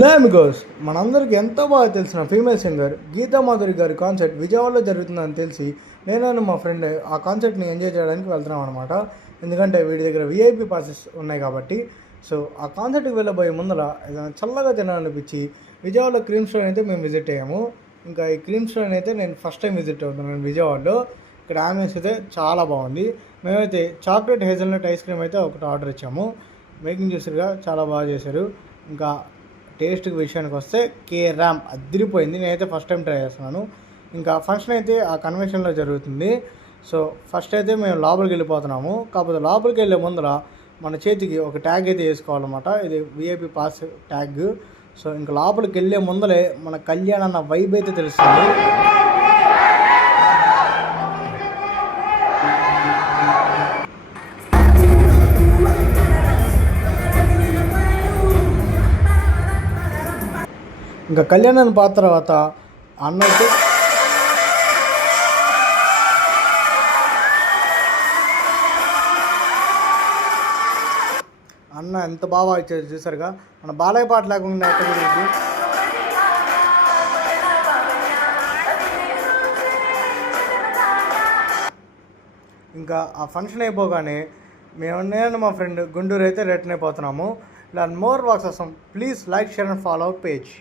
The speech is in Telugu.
బికాస్ మనందరికీ ఎంతో బాగా తెలిసిన ఫీమేల్ సింగర్ గీతా మాధురి గారి కాన్సర్ట్ విజయవాడలో జరుగుతుందని తెలిసి నేను మా ఫ్రెండ్ ఆ కాన్సర్ట్ని ఎంజాయ్ చేయడానికి వెళ్తున్నాం అనమాట. ఎందుకంటే వీడి దగ్గర విఐపి పాసెస్ ఉన్నాయి కాబట్టి. సో ఆ కాన్సర్ట్కి వెళ్ళబోయే ముందర ఏదైనా చల్లగా తినాలనిపించి విజయవాడలో క్రీమ్ స్టోర్ అయితే మేము విజిట్ అయ్యాము. ఇంకా ఈ క్రీమ్ స్టోర్ అయితే నేను ఫస్ట్ టైం విజిట్ అవుతున్నాను విజయవాడలో. ఇక్కడ ఆంబియన్స్ అయితే చాలా బాగుంది. మేమైతే చాక్లెట్ హేజల్నట్ ఐస్ క్రీమ్ అయితే ఒకటి ఆర్డర్ ఇచ్చాము. మేకింగ్ చూసారుగా, చాలా బాగా చేశారు. ఇంకా టేస్ట్ విషయానికి వస్తే కే-ర్యాంప్ అదిరిపోయింది. నేనైతే ఫస్ట్ టైం ట్రై చేస్తున్నాను. ఇంకా ఫంక్షన్ అయితే ఆ కన్వెన్షన్లో జరుగుతుంది. సో ఫస్ట్ అయితే మేము లోపలికి వెళ్ళిపోతున్నాము. కాకపోతే లోపలికి వెళ్ళే ముందర మన చేతికి ఒక ట్యాగ్ అయితే వేసుకోవాలన్నమాట. ఇది విఐపి పాస్ ట్యాగ్. సో ఇంకా లోపలికి వెళ్ళే ముందరే మన కళ్యాణ్ అన్న వైబ్ అయితే తెలుస్తుంది. ఇంకా కళ్యాణాన్ని పాత తర్వాత అన్నైతే అన్న ఎంత బాగా ఇచ్చారు చూసారుగా. మన బాలయ్య పాట లేకుండా ఎక్కడ తిరిగి. ఇంకా ఆ ఫంక్షన్ అయిపోగానే నేను మా ఫ్రెండ్ గుంటూరు అయితే రిటర్న్ అయిపోతున్నాము. ఇలా మోర్ వ్లాగ్స్ కోసం please like, share and follow our page.